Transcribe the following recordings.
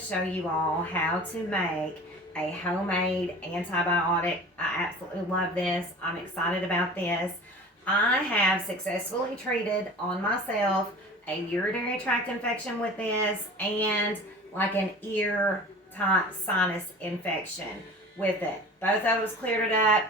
show you all how to make a homemade antibiotic. I absolutely love this. I'm excited about this. I have successfully treated on myself a urinary tract infection with this and like an ear type sinus infection with it. Both of us cleared it up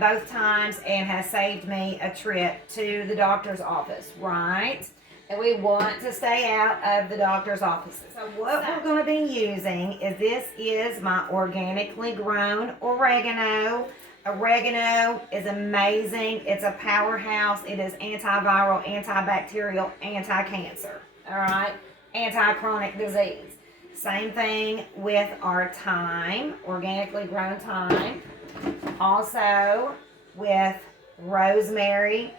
both times and has saved me a trip to the doctor's office, right? And we want to stay out of the doctor's offices. So what we're going to be using is this is my organically grown oregano. Oregano is amazing. It's a powerhouse. It is antiviral, antibacterial, anti-cancer. All right, anti-chronic disease. Same thing with our thyme, organically grown thyme. Also with rosemary.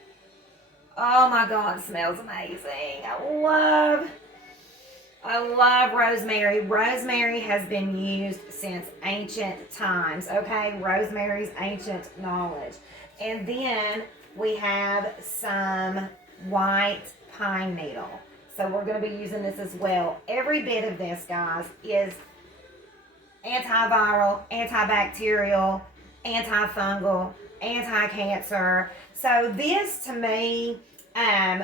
Oh my God, it smells amazing. I love rosemary. Rosemary has been used since ancient times, okay? Rosemary's ancient knowledge. And then we have some white pine needle. So we're going to be using this as well. Every bit of this, guys, is antiviral, antibacterial, antifungal, anti-cancer. So this to me,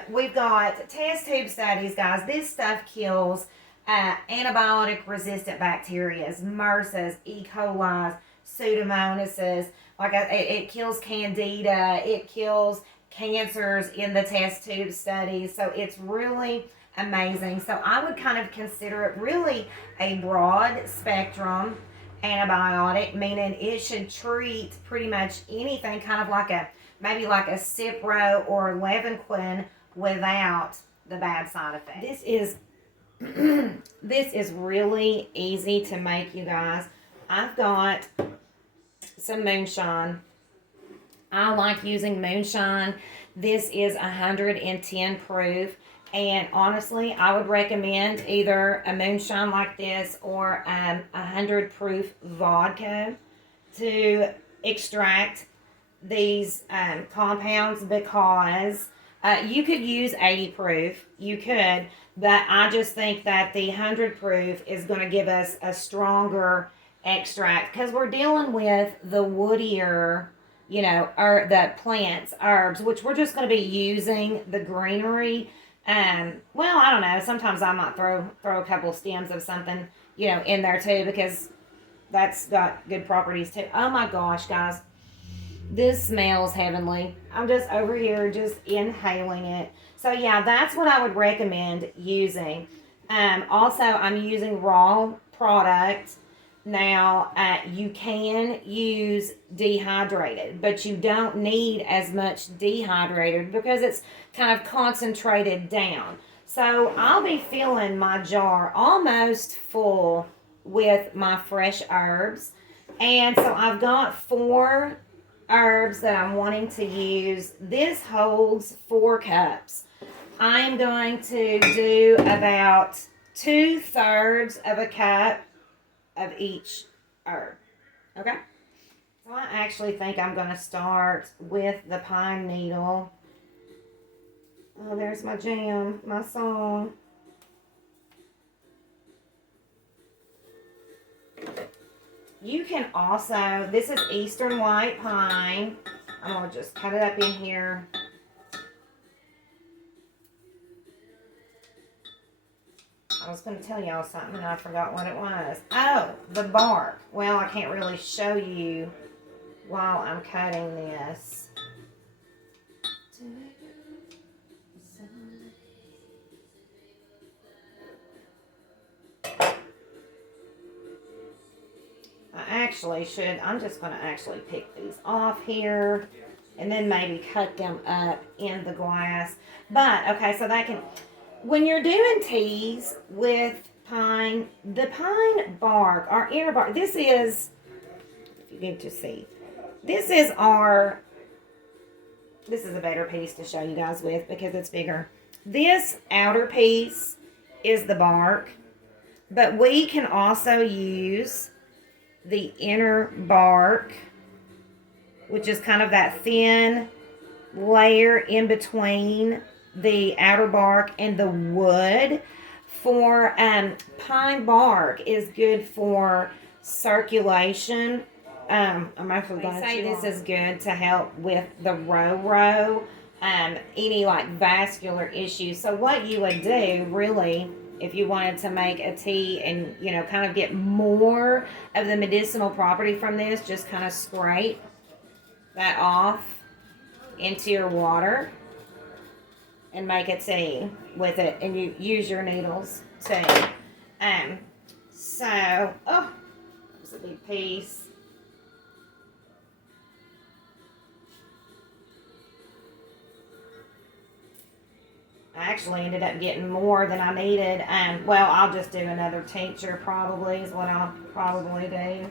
we've got test tube studies, guys. This stuff kills antibiotic resistant bacteria, MRSAs, E. coli, pseudomonas. It kills candida. It kills cancers in the test tube studies. So it's really amazing. So I would kind of consider it really a broad spectrum antibiotic, meaning it should treat pretty much anything, kind of like maybe like a Cipro or Levaquin without the bad side effects. This is this is really easy to make, you guys. I've got some moonshine. I like using moonshine. This is 110 proof. And honestly, I would recommend either a moonshine like this or 100 proof vodka to extract these compounds, because you could use 80 proof. You could, but I just think that the 100 proof is going to give us a stronger extract because we're dealing with the woodier, or the plants, herbs, which we're just going to be using the greenery. Well, I don't know. Sometimes I might throw a couple stems of something, in there too, because that's got good properties too. Oh my gosh, guys. This smells heavenly. I'm just over here just inhaling it. So yeah, that's what I would recommend using. Also, I'm using raw product. Now, you can use dehydrated, but you don't need as much dehydrated because it's kind of concentrated down. So I'll be filling my jar almost full with my fresh herbs. And so I've got 4 herbs that I'm wanting to use. This holds 4 cups. I'm going to do about 2/3 of a cup of each herb. Okay? So I actually think I'm going to start with the pine needle. Oh, there's my jam, my song. You can also, this is Eastern White Pine. I'm going to just cut it up in here. I was going to tell y'all something and I forgot what it was. Oh, the bark. Well, I can't really show you while I'm cutting this. I'm just going to actually pick these off here and then maybe cut them up in the glass. But, okay, so that can, when you're doing teas with pine, the pine bark, our inner bark, this is, if you get to see, this is a better piece to show you guys with because it's bigger. This outer piece is the bark, but we can also use the inner bark, which is kind of that thin layer in between the outer bark and the wood, for pine bark is good for circulation. I'm actually going to say this is good to help with the any like vascular issues. So what you would do really, if you wanted to make a tea and, you know, kind of get more of the medicinal property from this, just kind of scrape that off into your water and make a tea with it, and you use your needles too. So, oh, there's a big piece. I actually ended up getting more than I needed. Well, I'll just do another tincture probably is what I'll probably do.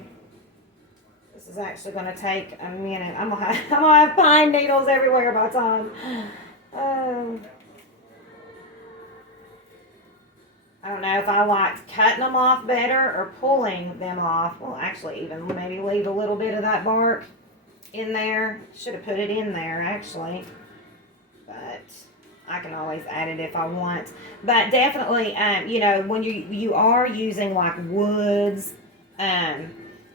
This is actually going to take a minute. I'm gonna have pine needles everywhere by the time. I don't know if I liked cutting them off better or pulling them off. Well, actually, even maybe leave a little bit of that bark in there. Should have put it in there, actually. But I can always add it if I want. But definitely, you know, when you are using like woods,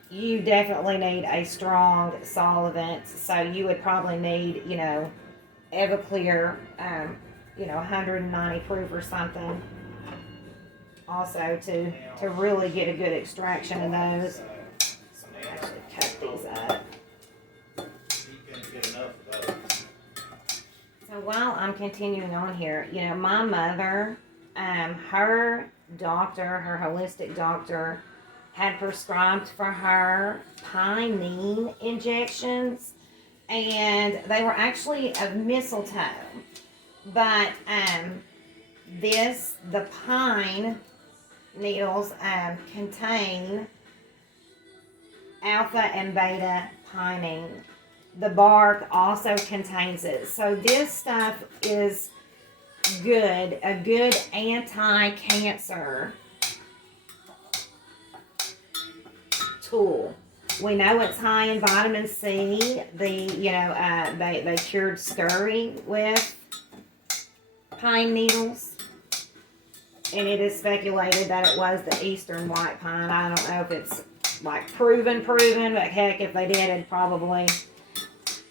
you definitely need a strong solvent. So you would probably need, you know, Everclear, you know, 190 proof or something. Also to really get a good extraction of those. So I'm gonna actually cut these up. So while I'm continuing on here, you know, my mother, her doctor, her holistic doctor, had prescribed for her pine neem injections, and they were actually of mistletoe. But the pine needles contain alpha and beta pinene. The bark also contains it. So this stuff is good, a good anti-cancer tool. We know it's high in vitamin C. They cured scurry with pine needles. And it is speculated that it was the eastern white pine. I don't know if it's like proven, but heck, if they did, it'd probably.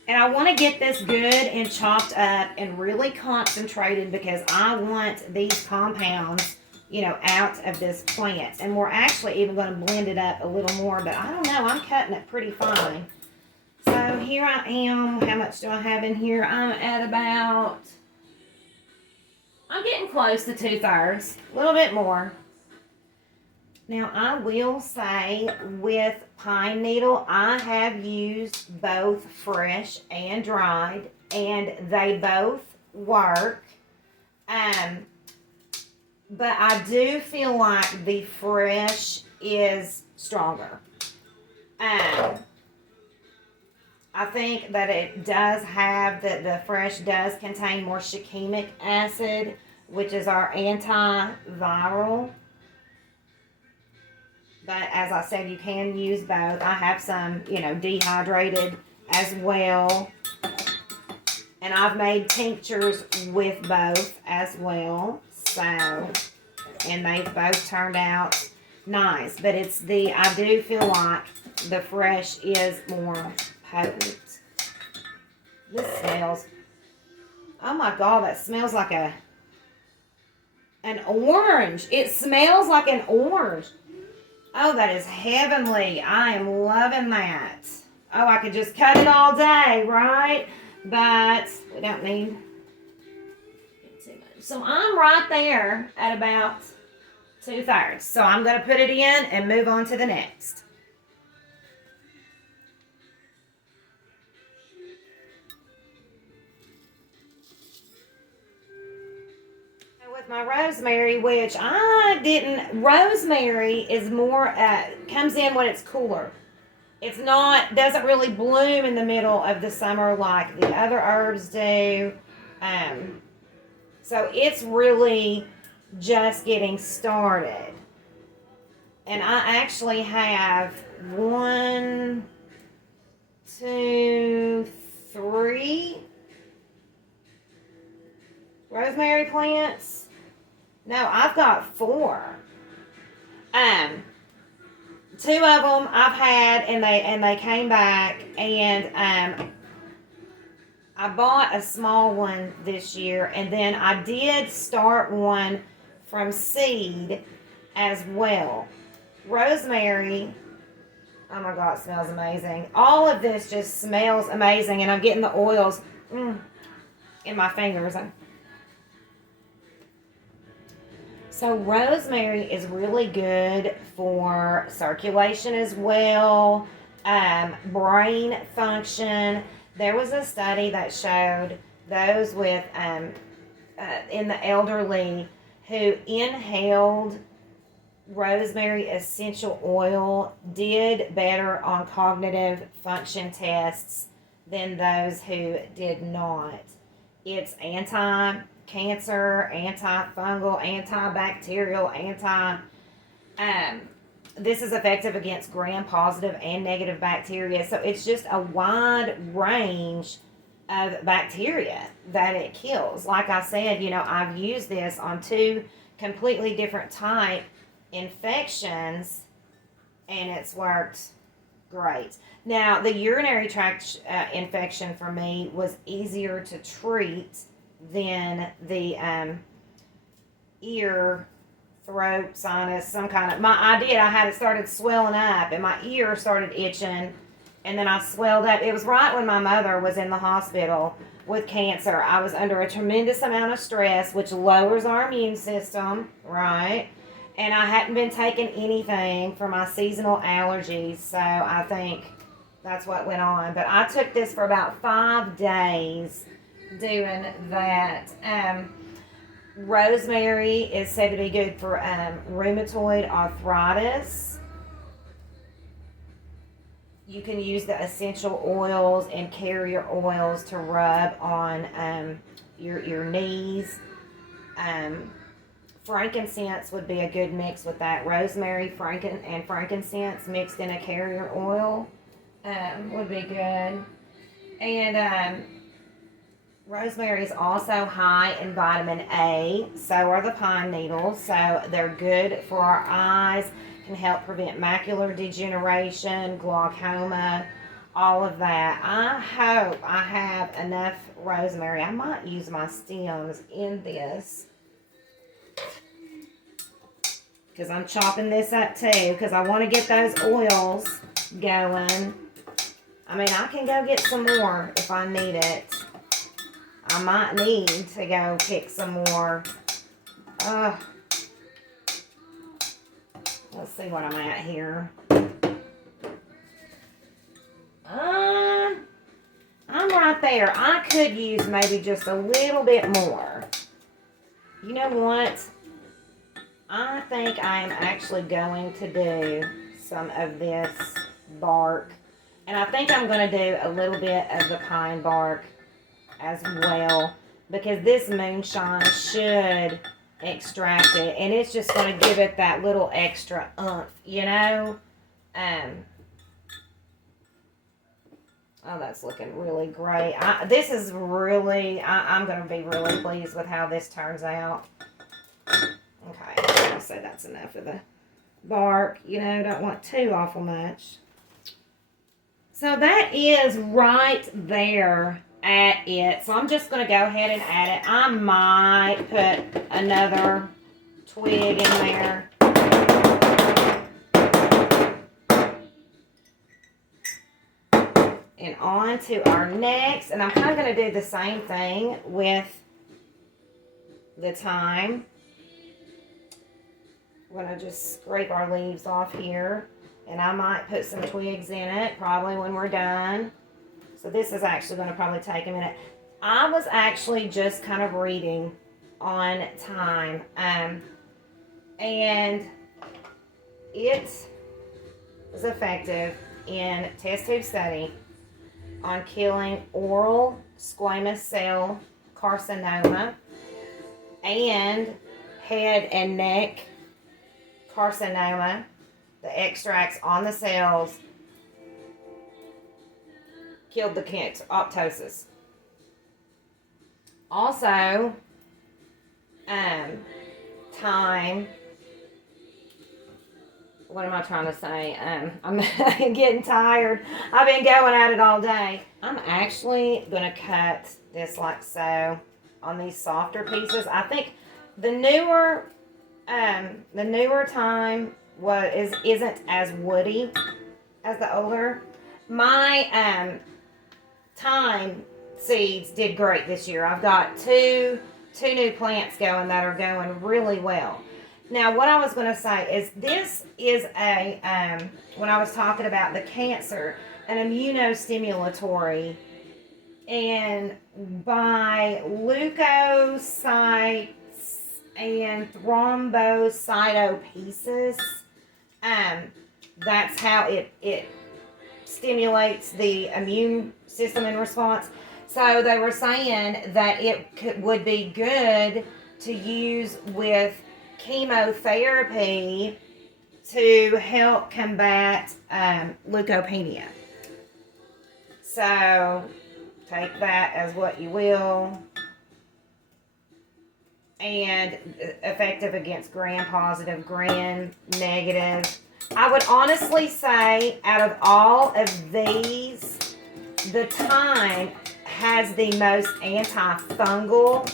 And I want to get this good and chopped up and really concentrated because I want these compounds, you know, out of this plant. And we're actually even going to blend it up a little more, but I don't know, I'm cutting it pretty fine. So here I am. How much do I have in here? I'm at about, I'm getting close to 2/3, a little bit more. Now, I will say with pine needle, I have used both fresh and dried, and they both work. But I do feel like the fresh is stronger. I think that it does have, the fresh does contain more shikimic acid, which is our antiviral. But as I said, you can use both. I have some, you know, dehydrated as well. And I've made tinctures with both as well. So, and they've both turned out nice. But I do feel like the fresh is more potent. This smells, oh my God, that smells like an orange. It smells like an orange. Oh, that is heavenly. I am loving that. Oh, I could just cut it all day, right? But we don't need too much. So I'm right there at about 2/3. So I'm going to put it in and move on to the next. My rosemary, which rosemary is more, comes in when it's cooler. It's not, doesn't really bloom in the middle of the summer like the other herbs do. So it's really just getting started. And I actually have 1, 2, 3 rosemary plants. No, I've got 4. Um, 2 of them I've had, and they came back, and I bought a small one this year, and then I did start one from seed as well. Rosemary, oh my God, it smells amazing. All of this just smells amazing, and I'm getting the oils in my fingers. So rosemary is really good for circulation as well, brain function. There was a study that showed those with in the elderly who inhaled rosemary essential oil did better on cognitive function tests than those who did not. It's anti-cancer, antifungal, antibacterial, this is effective against gram-positive and negative bacteria. So it's just a wide range of bacteria that it kills. Like I said, I've used this on 2 completely different type infections, and it's worked great. Now, the urinary tract infection for me was easier to treat than the ear, throat, sinus, I had it started swelling up, and my ear started itching, and then I swelled up. It was right when my mother was in the hospital with cancer. I was under a tremendous amount of stress, which lowers our immune system, right? And I hadn't been taking anything for my seasonal allergies, so I think that's what went on. But I took this for about 5 days doing that. Rosemary is said to be good for rheumatoid arthritis. You can use the essential oils and carrier oils to rub on your knees. Frankincense would be a good mix with that. Rosemary, frankincense mixed in a carrier oil would be good. And rosemary is also high in vitamin A. So are the pine needles. So they're good for our eyes. Can help prevent macular degeneration, glaucoma, all of that. I hope I have enough rosemary. I might use my stems in this, because I'm chopping this up too, because I want to get those oils going. I mean, I can go get some more if I need it. I might need to go pick some more. Let's see what I'm at here. I'm right there. I could use maybe just a little bit more. You know what? I think I am actually going to do some of this bark. And I think I'm going to do a little bit of the pine bark as well, because this moonshine should extract it, and it's just going to give it that little extra oomph, oh, that's looking really great. I'm going to be really pleased with how this turns out. Okay, so that's enough of the bark. Don't want too awful much. So that is right there at it. So I'm just going to go ahead and add it. I might put another twig in there. And on to our next. And I'm kind of going to do the same thing with the thyme. We're going to just scrape our leaves off here. And I might put some twigs in it probably when we're done. So this is actually going to probably take a minute. I was actually just kind of reading on thyme. And it was effective in test tube study on killing oral squamous cell carcinoma and head and neck carcinoma. The extracts on the cells killed the cancer, apoptosis. Also, thyme. What am I trying to say? I'm getting tired. I've been going at it all day. I'm actually going to cut this like so on these softer pieces. I think the newer thyme isn't as woody as the older. My thyme seeds did great this year. I've got two new plants going that are going really well. Now, what I was going to say is this is when I was talking about the cancer, an immunostimulatory, and by leukocytes and thrombocytopenia, that's how it stimulates the immune system in response. So they were saying that would be good to use with chemotherapy to help combat leukopenia. So take that as what you will. And effective against gram-positive, gram-negative. I would honestly say out of all of these, the thyme has the most antifungal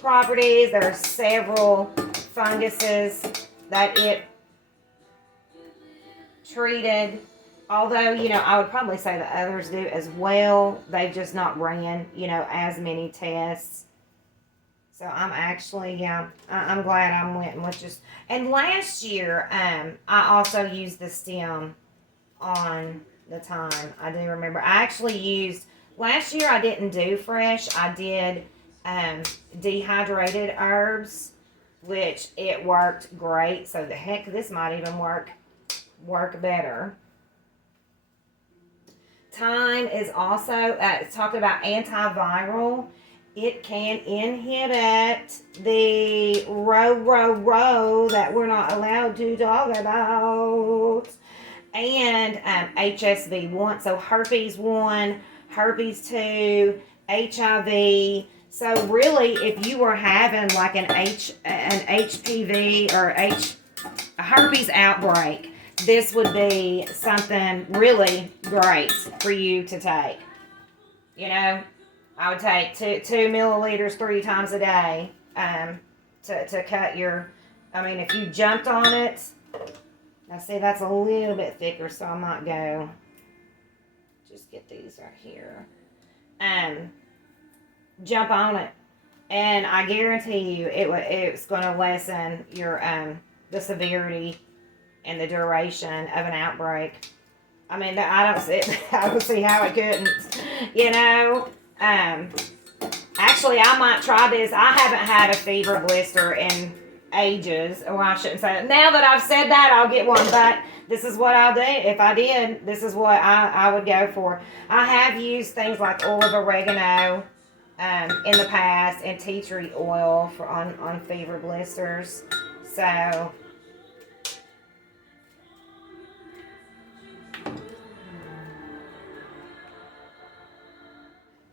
properties. There are several funguses that it treated. Although, I would probably say the others do as well. They've just not ran, as many tests. So I'm actually, I'm glad I went with just, and last year, I also used the stem on the thyme. I do remember. I actually used, last year I didn't do fresh. I did dehydrated herbs, which it worked great. So the heck, this might even work better. Thyme is also, talking about antiviral. It can inhibit the row that we're not allowed to talk about. And HSV1, so herpes 1, herpes 2, HIV. So really, if you were having like an HPV or a herpes outbreak, this would be something really great for you to take. I would take two milliliters 3 times a day to cut your, if you jumped on it, now see that's a little bit thicker, so I might go, just get these right here, jump on it, and I guarantee you it's going to lessen your, the severity and the duration of an outbreak. I don't see how it couldn't, actually, I might try this. I haven't had a fever blister in ages. Well, I shouldn't say that. Now that I've said that, I'll get one. But this is what I'll do. If I did, this is what I would go for. I have used things like oil of oregano in the past and tea tree oil on fever blisters. So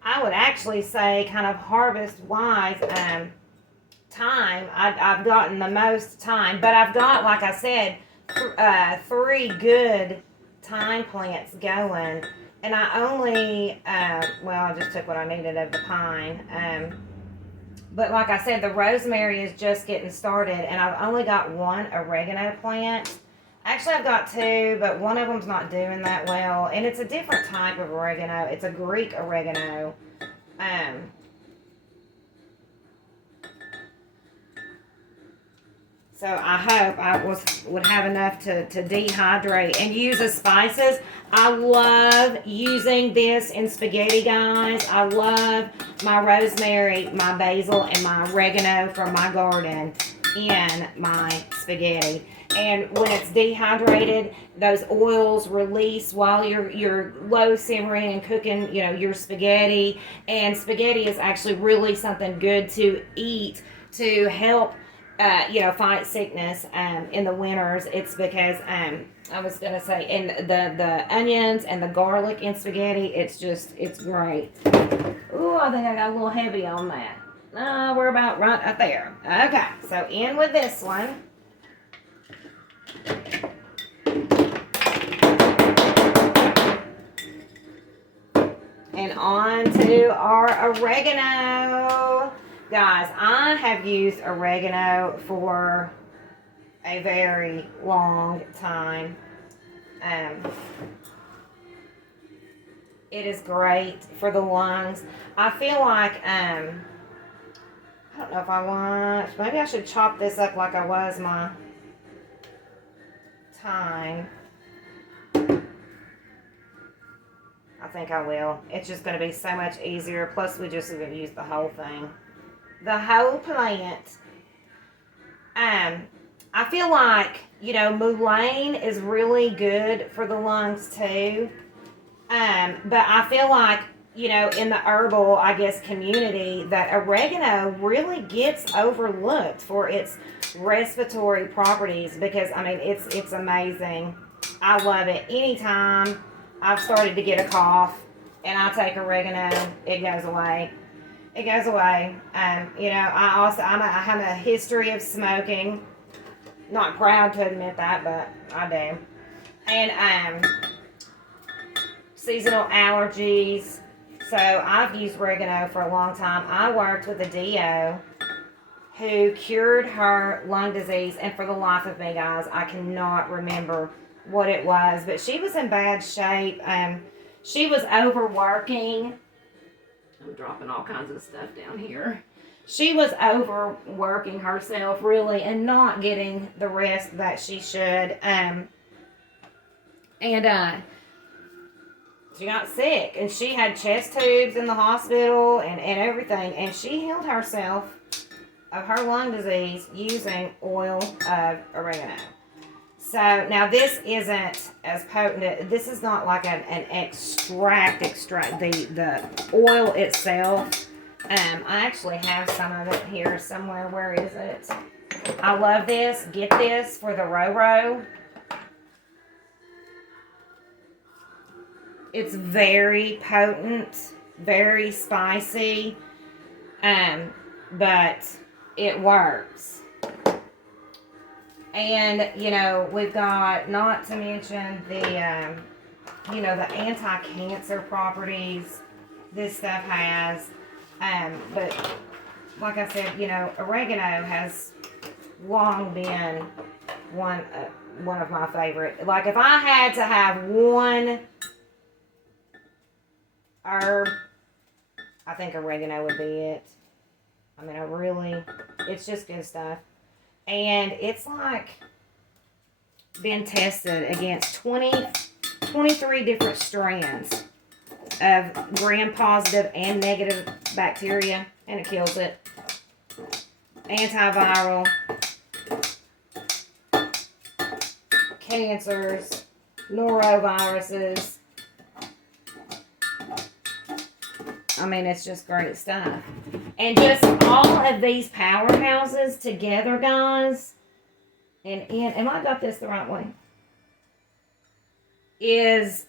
I would actually say, kind of harvest-wise, thyme, I've gotten the most thyme. But I've got, like I said, 3 good thyme plants going. And I only, I just took what I needed of the pine. But like I said, the rosemary is just getting started. And I've only got 1 oregano plant. Actually, I've got 2, but one of them's not doing that well. And it's a different type of oregano. It's a Greek oregano. So I hope I would have enough to dehydrate and use as spices. I love using this in spaghetti, guys. I love my rosemary, my basil, and my oregano from my garden in my spaghetti. And when it's dehydrated, those oils release while you're low simmering and cooking, your spaghetti. And spaghetti is actually really something good to eat to help, fight sickness in the winters. It's because I was gonna say, and the onions and the garlic in spaghetti, it's great. Ooh, I think I got a little heavy on that. We're about right up there. Okay, so in with this one. And on to our oregano. Guys, I have used oregano for a very long time. It is great for the lungs. I feel like, I don't know if I want, maybe I should chop this up like I was my thyme. I think I will. It's just going to be so much easier. Plus, we just going to use the whole thing. The whole plant. I feel like, mullein is really good for the lungs too. But I feel like, in the herbal, I guess, community, that oregano really gets overlooked for its respiratory properties because, it's amazing. I love it. Anytime I've started to get a cough and I take oregano, it goes away. It goes away. I have a history of smoking. Not proud to admit that, but I do. And seasonal allergies. So I've used oregano for a long time. I worked with a DO who cured her lung disease, and for the life of me, guys, I cannot remember what it was, but she was in bad shape. She was overworking. I'm dropping all kinds of stuff down here. She was overworking herself, really, and not getting the rest that she should. She got sick, and she had chest tubes in the hospital and everything, and she healed herself of her lung disease using oil of oregano. So, now this isn't as potent. This is not like an extract. The oil itself. I actually have some of it here somewhere. Where is it? I love this. Get this for the Roro. It's very potent, very spicy, but it works. And, we've got, not to mention the, the anti-cancer properties this stuff has. But, like I said, oregano has long been one of my favorite. Like, if I had to have one herb, I think oregano would be it. It's just good stuff. And it's like been tested against 23 different strands of gram-positive and negative bacteria, and it kills it. Antiviral, cancers, noroviruses. It's just great stuff. And just all of these powerhouses together, guys, and I got this the right way, is,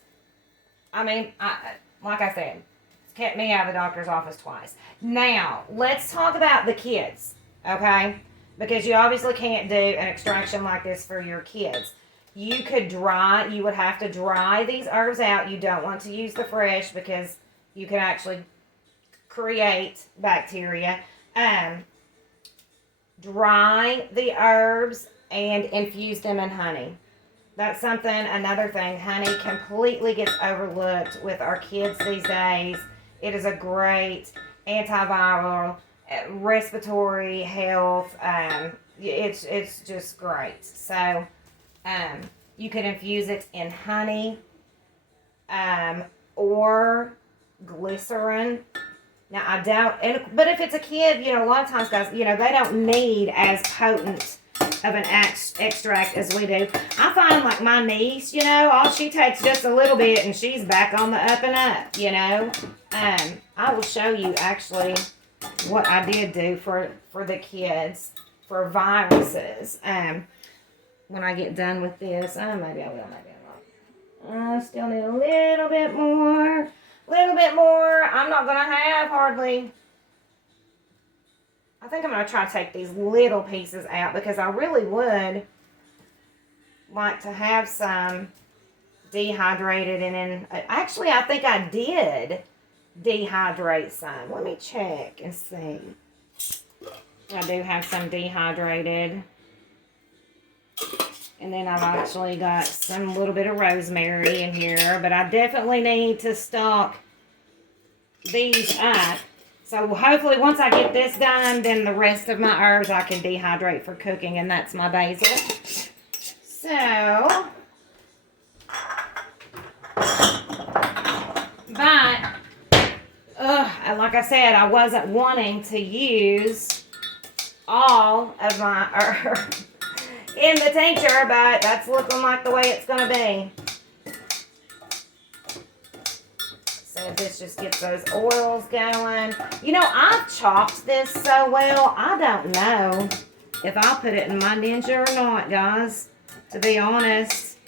like I said, it's kept me out of the doctor's office twice. Now, let's talk about the kids, okay? Because you obviously can't do an extraction like this for your kids. You would have to dry these herbs out. You don't want to use the fresh because you can actually create bacteria. Dry the herbs and infuse them in honey. That's another thing. Honey completely gets overlooked with our kids these days. It is a great antiviral, respiratory health. It's just great. So, you can infuse it in honey, or glycerin. Now, but if it's a kid, a lot of times, guys, they don't need as potent of an extract as we do. I find, like, my niece, all she takes just a little bit and she's back on the up and up, I will show you, actually, what I did do for the kids for viruses. When I get done with this, maybe I will, maybe I won't. I still need a little bit more. I'm not going to have hardly I think I'm going to try to take these little pieces out because I really would like to have some dehydrated. And then, actually, I think I did dehydrate some. Let me check and see. I do have some dehydrated. And then I've actually got some little bit of rosemary in here. But I definitely need to stock these up. So hopefully once I get this done, then the rest of my herbs I can dehydrate for cooking. And that's my basil. So, but, like I said, I wasn't wanting to use all of my herbs in the tincture, but that's looking like the way it's going to be. So this just gets those oils going. You know, I've chopped this so well, I don't know if I'll put it in my ninja or not, guys, to be honest.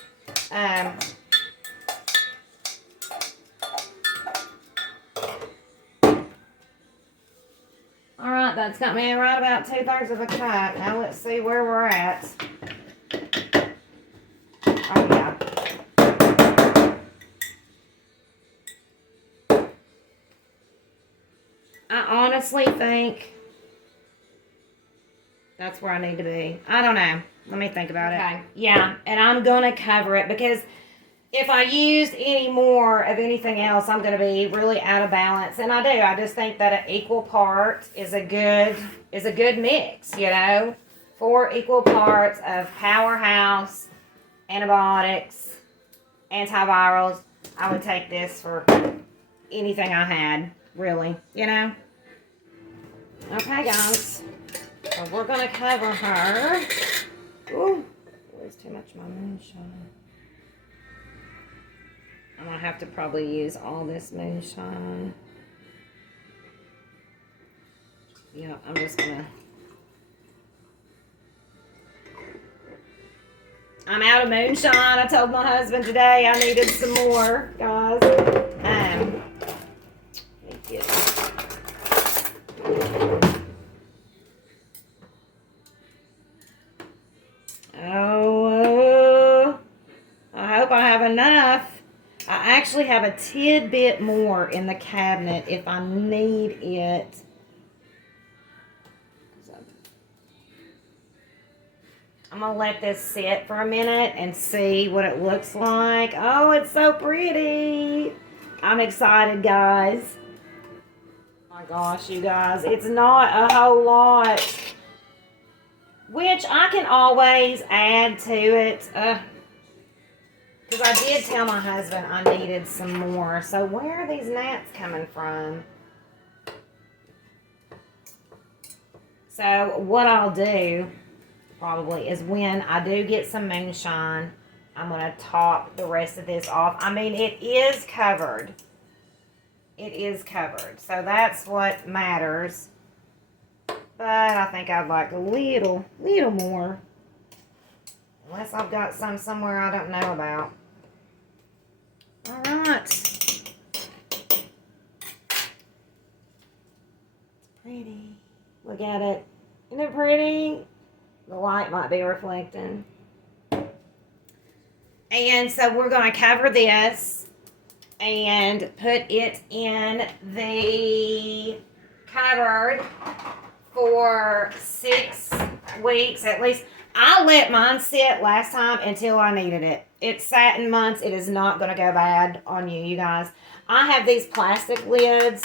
Alright, that's got me right about 2/3 of a cup. Now let's see where we're at. Oh yeah. I honestly think that's where I need to be. I don't know. Let me think about it. Yeah, and I'm going to cover it because if I used any more of anything else, I'm going to be really out of balance. And I do. I just think that an equal part is a good mix, you know. 4 equal parts of powerhouse, antibiotics, antivirals. I would take this for anything I had, really, you know. Okay, guys. So we're going to cover her. Ooh, there's too much of my moonshine. I'm going to have to probably use all this moonshine. Yeah, I'm just going to... I'm out of moonshine. I told my husband today I needed some more, guys. Let me get it. Oh, I hope I have enough. I actually have a tidbit more in the cabinet if I need it. I'm going to let this sit for a minute and see what it looks like. Oh, it's so pretty. I'm excited, guys. Oh my gosh, you guys. It's not a whole lot, which I can always add to it. Because I did tell my husband I needed some more. So where are these gnats coming from? So what I'll do probably is when I do get some moonshine, I'm going to top the rest of this off. I mean, it is covered. It is covered. So that's what matters. But I think I'd like a little more. Unless I've got some somewhere I don't know about. Alright. It's pretty. Look at it. Isn't it pretty? The light might be reflecting. And so we're going to cover this and put it in the cupboard for 6 weeks at least. I let mine sit last time until I needed it. It sat in months. It is not going to go bad on you, you guys. I have these plastic lids,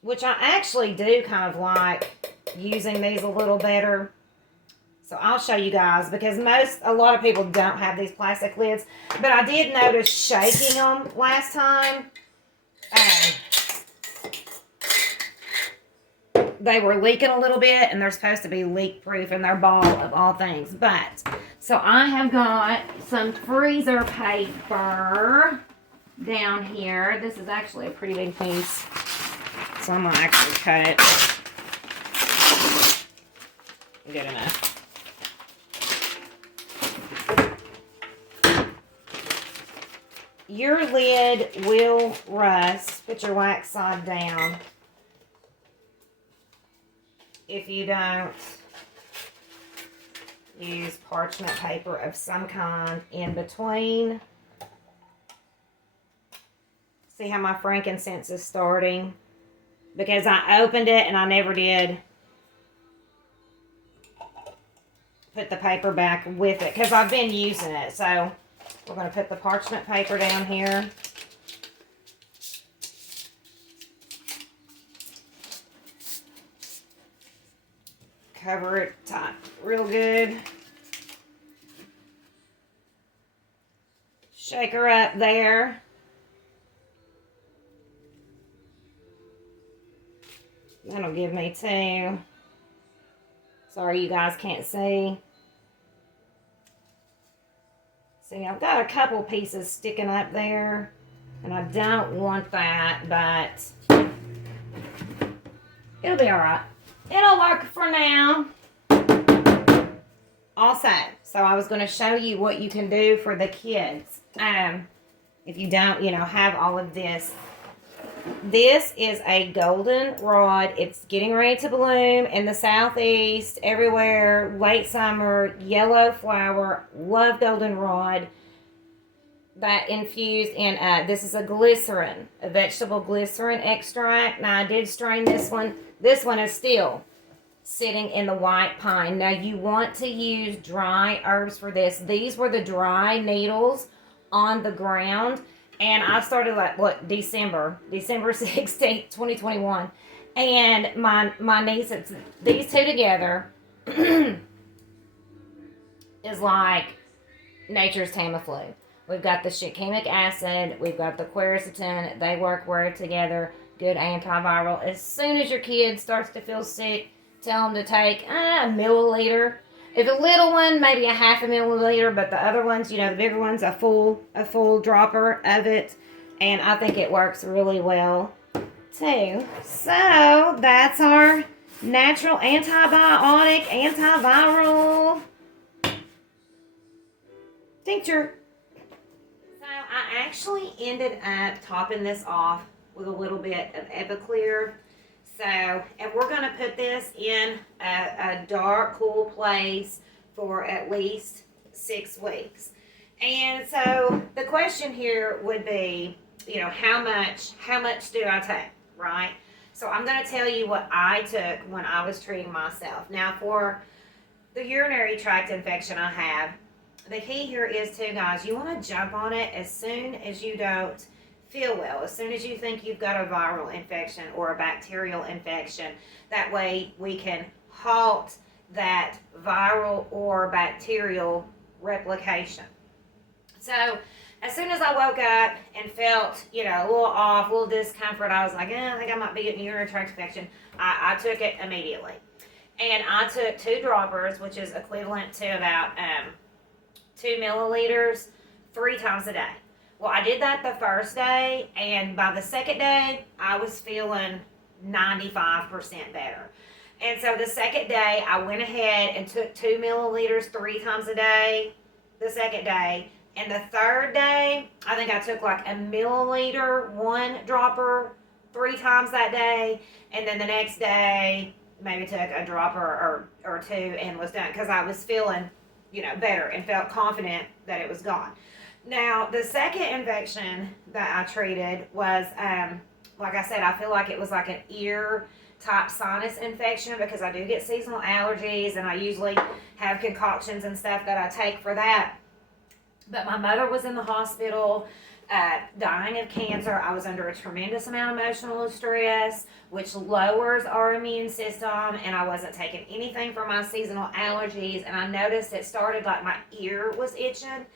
which I actually do kind of like using these a little better. So I'll show you guys because a lot of people don't have these plastic lids. But I did notice shaking them last time. They were leaking a little bit, and they're supposed to be leak-proof, and they're ball of all things. But, so I have got some freezer paper down here. This is actually a pretty big piece, so I'm going to actually cut it. Good enough. Your lid will rust. Put your wax side down. if you don't use parchment paper of some kind in between. See how my frankincense is starting? Because I opened it and I never did put the paper back with it because I've been using it. So we're going to put the parchment paper down here. Cover it tight real good. Shake her up there. That'll give me two. Sorry you guys can't see. See, I've got a couple pieces sticking up there, and I don't want that, but it'll be all right. It'll work for now. Also, so I was going to show you what you can do for the kids. If you don't, have all of this. This is a golden rod. It's getting ready to bloom in the southeast, everywhere, late summer, yellow flower. Love golden rod. That infused in, this is a glycerin, a vegetable glycerin extract. Now, I did strain this one. This one is still sitting in the white pine. Now, you want to use dry herbs for this. These were the dry needles on the ground. And I started December 16th, 2021. And my niece, these two together is like nature's Tamiflu. We've got the shikimic acid. We've got the quercetin. They work together. Good antiviral. As soon as your kid starts to feel sick, tell them to take a milliliter. If a little one, maybe a half a milliliter, but the other ones, the bigger ones, a full dropper of it. And I think it works really well, too. So, that's our natural antibiotic, antiviral tincture. So, I actually ended up topping this off with a little bit of Epiclear. So, and we're going to put this in a dark, cool place for at least 6 weeks. And so the question here would be, how much do I take, right? So I'm going to tell you what I took when I was treating myself. Now, for the urinary tract infection I have, the key here is too, guys, you want to jump on it as soon as you don't feel well, as soon as you think you've got a viral infection or a bacterial infection. That way we can halt that viral or bacterial replication. So as soon as I woke up and felt, a little off, a little discomfort, I was like, I think I might be getting a urinary tract infection. I took it immediately. And I took 2 droppers, which is equivalent to about 2 milliliters 3 times a day. Well, I did that the first day, and by the second day, I was feeling 95% better. And so the second day, I went ahead and took 2 milliliters 3 times a day the second day. And the third day, I think I took like a milliliter, 1 dropper 3 times that day. And then the next day, maybe took a dropper or 2 and was done because I was feeling, better and felt confident that it was gone. Now, the second infection that I treated was, like I said, I feel like it was like an ear-type sinus infection because I do get seasonal allergies, and I usually have concoctions and stuff that I take for that. But my mother was in the hospital, dying of cancer. I was under a tremendous amount of emotional stress, which lowers our immune system, and I wasn't taking anything for my seasonal allergies, and I noticed it started like my ear was itching.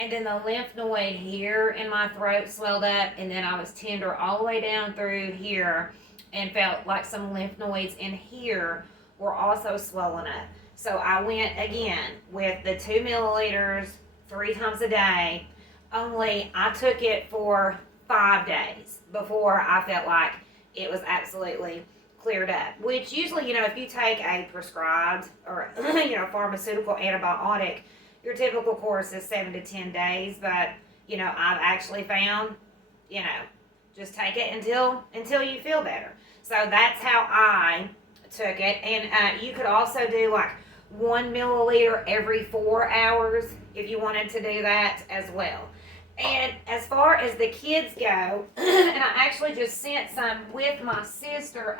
And then the lymph node here in my throat swelled up, and then I was tender all the way down through here and felt like some lymph nodes in here were also swollen up. So I went again with the 2 milliliters 3 times a day, only I took it for 5 days before I felt like it was absolutely cleared up. Which usually, if you take a prescribed or, pharmaceutical antibiotic, your typical course is 7 to 10 days, but, I've actually found, just take it until you feel better. So that's how I took it. And you could also do like 1 milliliter every 4 hours if you wanted to do that as well. And as far as the kids go, and I actually just sent some with my sister,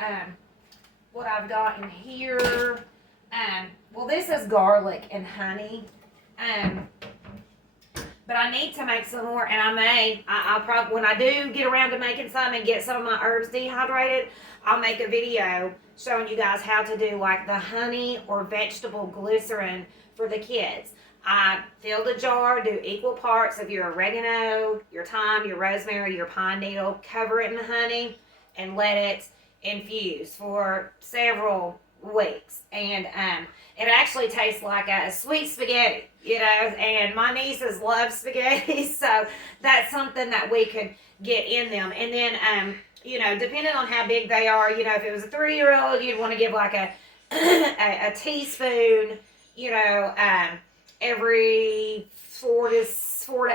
what I've got in here. Well, this is garlic and honey. But I need to make some more, and I'll probably, when I do get around to making some and get some of my herbs dehydrated, I'll make a video showing you guys how to do like the honey or vegetable glycerin for the kids. I fill the jar, do equal parts of your oregano, your thyme, your rosemary, your pine needle, cover it in the honey, and let it infuse for several weeks. And it actually tastes like a sweet spaghetti, you know, and my nieces love spaghetti, so that's something that we could get in them. And then, you know, depending on how big they are, you know, if it was a 3-year-old, you'd want to give like a teaspoon, you know, every 4 to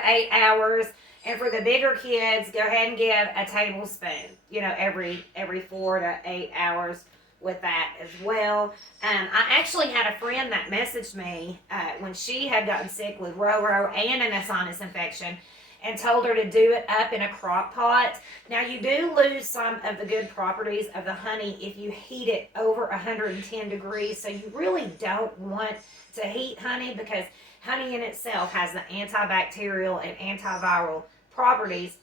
8 hours. And for the bigger kids, go ahead and give a tablespoon, you know, every 4 to 8 hours with that as well. I actually had a friend that messaged me when she had gotten sick with Roro and a sinus infection, and told her to do it up in a crock pot. Now, you do lose some of the good properties of the honey if you heat it over 110 degrees, so you really don't want to heat honey, because honey in itself has the antibacterial and antiviral properties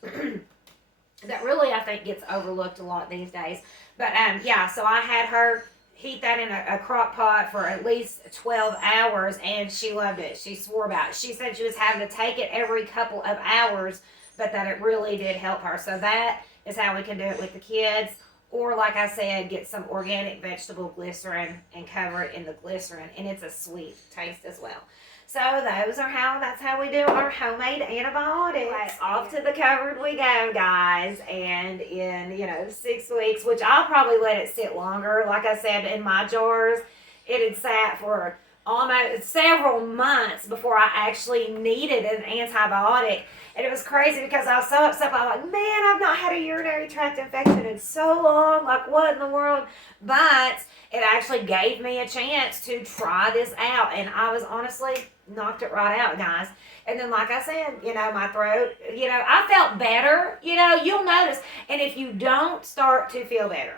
that really, I think, gets overlooked a lot these days. But yeah, so I had her heat that in a crock pot for at least 12 hours, and she loved it. She swore about it. She said she was having to take it every couple of hours, but that it really did help her. So that is how we can do it with the kids. Or, like I said, get some organic vegetable glycerin and cover it in the glycerin, and it's a sweet taste as well. So that's how we do our homemade antibiotics. Right, off to the cupboard we go, guys. And in, 6 weeks, which I'll probably let it sit longer. Like I said, in my jars, it had sat for almost several months before I actually needed an antibiotic. And it was crazy because I was so upset. I was like, man, I've not had a urinary tract infection in so long. Like, what in the world? But it actually gave me a chance to try this out. And I was honestly knocked it right out, guys. And then, like I said, my throat, I felt better. You'll notice. And if you don't start to feel better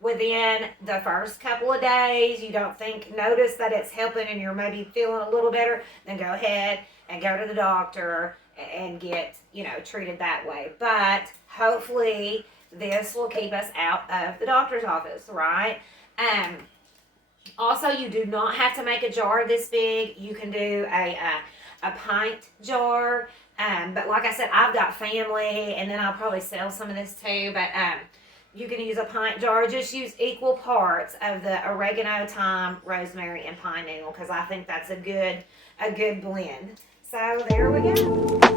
within the first couple of days, you don't notice that it's helping and you're maybe feeling a little better, then go ahead and go to the doctor and get, treated that way. But hopefully this will keep us out of the doctor's office, right? Also, you do not have to make a jar this big. You can do a pint jar. But like I said, I've got family, and then I'll probably sell some of this too. But you can use a pint jar. Just use equal parts of the oregano, thyme, rosemary, and pine needle, because I think that's a good blend. So there we go.